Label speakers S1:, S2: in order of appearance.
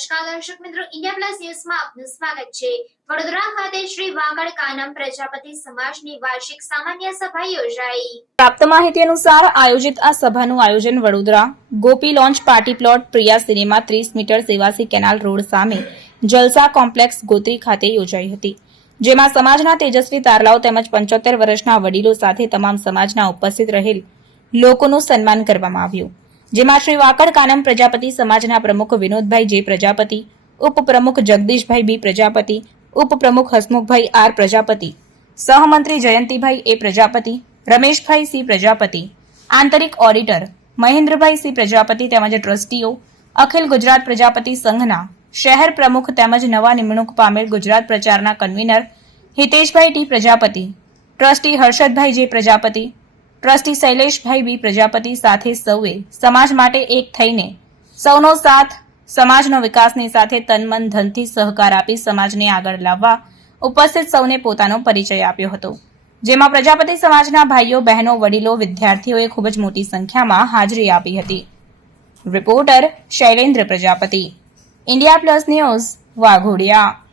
S1: નમસ્કાર દર્શક મિત્રો ઇન્ડિયા પ્લસ ન્યૂઝમાં આપનું સ્વાગત છે. વડોદરા ખાતે શ્રી વાગડ કાનમ પ્રજાપતિ સમાજની વાર્ષિક સામાન્ય સભા યોજાઈ.
S2: પ્રાપ્ત માહિતી અનુસાર આયોજિત આ સભાનું આયોજન Vadodara Gopi lawns party plot Priya cinema ત્રીસ મીટર સેવાસી કેનાલ રોડ સામે જલસા કોમ્પ્લેક્સ ગોત્રી ખાતે યોજાઈ હતી, જેમાં સમાજના તેજસ્વી તારલાઓ તેમજ પંચોતેર વર્ષના વડીલો સાથે તમામ સમાજના ઉપસ્થિત રહેલ લોકોનું સન્માન કરવામાં આવ્યું. જેમાં શ્રી વાકડ કાનમ પ્રજાપતિ સમાજના પ્રમુખ વિનોદભાઈ જે પ્રજાપતિ, ઉપપ્રમુખ જગદીશભાઈ બી પ્રજાપતિ, ઉપપ્રમુખ હસમુખભાઈ આર પ્રજાપતિ, સહમંત્રી જયંતિભાઈ એ પ્રજાપતિ, રમેશભાઈ સી પ્રજાપતિ, આંતરિક ઓડિટર મહેન્દ્રભાઈ સી પ્રજાપતિ તેમજ ટ્રસ્ટીઓ, અખિલ ગુજરાત પ્રજાપતિ સંઘના શહેર પ્રમુખ તેમજ નવા નિમણૂક પામેલ ગુજરાત પ્રચારના convener Hiteshbhai T Prajapati, trustee Harshadbhai J Prajapati trustee Shaileshbhai B Prajapati સાથે સૌએ સમાજ માટે એક થઈને સૌનો સાથ, સમાજનો વિકાસની સાથે તન મન ધનથી સહકાર આપી સમાજને આગળ લાવવા ઉપસ્થિત સૌને પોતાનો પરિચય આપ્યો હતો. જેમાં પ્રજાપતિ સમાજના ભાઈઓ, બહેનો, વડીલો, વિદ્યાર્થીઓએ ખૂબ જ મોટી સંખ્યામાં હાજરી આપી હતી. Reporter Shailendra Prajapati. India plus news Waghodia.